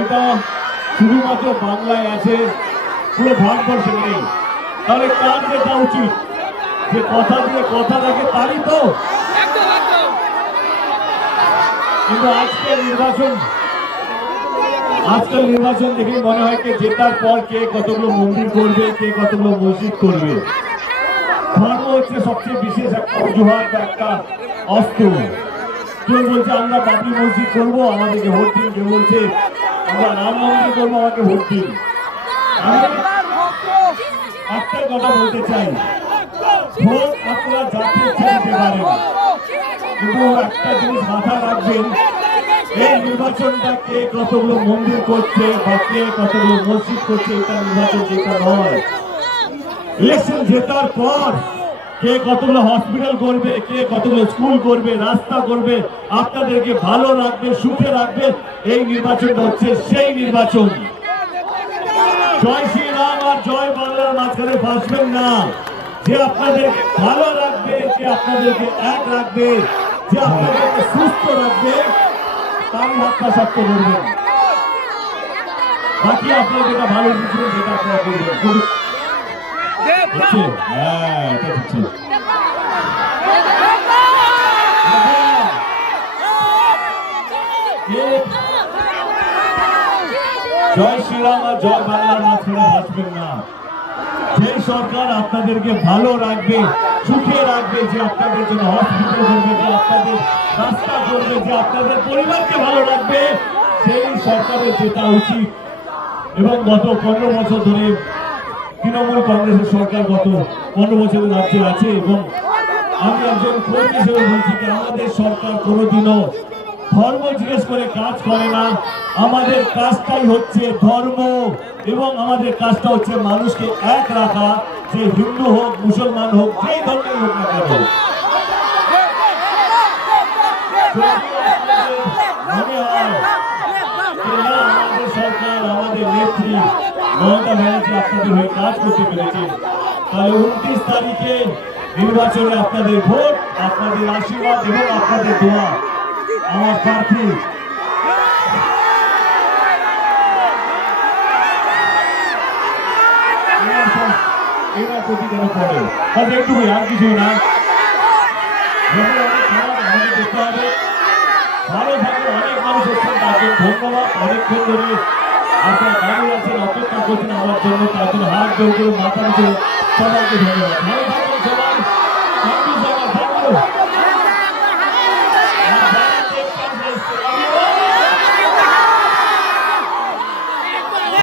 এটা শুধুমাত্র বাংলায় আছে, পুরো ভারতবর্ষে নেই। তাহলে কার যেটা উচিত যে কথা দিয়ে কথা রাখে তারই তো। কিন্তু আজকের নির্বাচন দেখে মনে হয় যে জেতার পর কে কতগুলো মন্দির করবে, কে কতগুলো মসজিদ করবে। ধর্ম হচ্ছে সবচেয়ে বিশেষ একটা অজুহাত বা একটা অস্ত্র। কেউ বলছে আমরা বাবরি মসজিদ করবো, আমাদেরকে ভোট দিন। কেউ বলছে আমরা রাম মন্দির করবো, আমাকে ভোট দিন। আমি একটাই কথা বলতে চাই, ভোট আপনারা যাকে ইচ্ছা দিতে পারেন, কিন্তু একটা জিনিস মাথায় রাখবেন, এই নির্বাচনটা কে কতগুলো মন্দির করছে বা কে কতগুলো মসজিদ করছে এটা নির্বাচন যেটা নয়। ইলেকশন জেতার পর কে কতগুলো হসপিটাল করবে, কে কতগুলো স্কুল করবে, রাস্তা করবে, আপনাদেরকে ভালো রাখবে, সুখে রাখবে, এই নির্বাচনটা হচ্ছে সেই নির্বাচন। জয় শ্রীরাম আর জয় বাংলার মাঝখানে ফাঁসবেন না। যে আপনাদেরকে ভালো রাখবে, যে আপনাদেরকে এক রাখবে, যে আপনাদেরকে সুস্থ রাখবে, তারই হাতটা শক্ত করবেন। বাকি আপনারা যেটা ভালো বুঝবেন সেটা আপনারা করবেন। হ্যাঁ, এটা হচ্ছে জয় শ্রীরাম আর জয় বাংলার মাঝখানে ভাসবেন না। যে সরকার আপনাদেরকে ভালো রাখবে, সুখে রাখবে, যে আপনাদের জন্য হসপিটাল করবে, যে আপনাদের রাস্তা করবে, যে আপনাদের পরিবারকে ভালো রাখবে, সেই সরকারের যেটা উচিত। এবং গত 15 বছর ধরে তৃণমূল কংগ্রেসের সরকার গত 15 বছরের রাজ্যে আছে, এবং আমি একজন কর্মী হিসেবে বলছি যে আমাদের সরকার কোনোদিনও ধর্ম জিজ্ঞেস করে কাজ করে না। আমাদের কাজটাই হচ্ছে ধর্ম, এবং আমাদের কাজটা হচ্ছে মানুষকে এক রাখা, যে হিন্দু হোক, মুসলমান হোক, যেই ধর্মের হোক না কেন। মনে হয় আমাদের সরকার, আমাদের নেত্রী মমতা ব্যানার্জি আপনাদের হয়ে কাজ করতে পেরেছে, তাহলে 29 তারিখে নির্বাচনে আপনাদের ভোট, আপনাদের আশীর্বাদ এবং আপনাদের দোয়া আমার প্রার্থী এরা প্রতি যেন পড়ে। হয়তো একটুকুই, আর কিছুই না। আমাদের দেখতে হবে ভালো থাকবে। অনেক মানুষ এসছেন, তাদের ধন্যবাদ। অনেকক্ষণ ধরে আপনারা দাঁড়িয়ে আছেন, অপেক্ষা করছেন আমার জন্য, তার জন্য হাত জোর করে মাথা নিচে সবাইকে ধন্যবাদ। ভালো থাকবেন সবাই। Thank you so much. Thank you.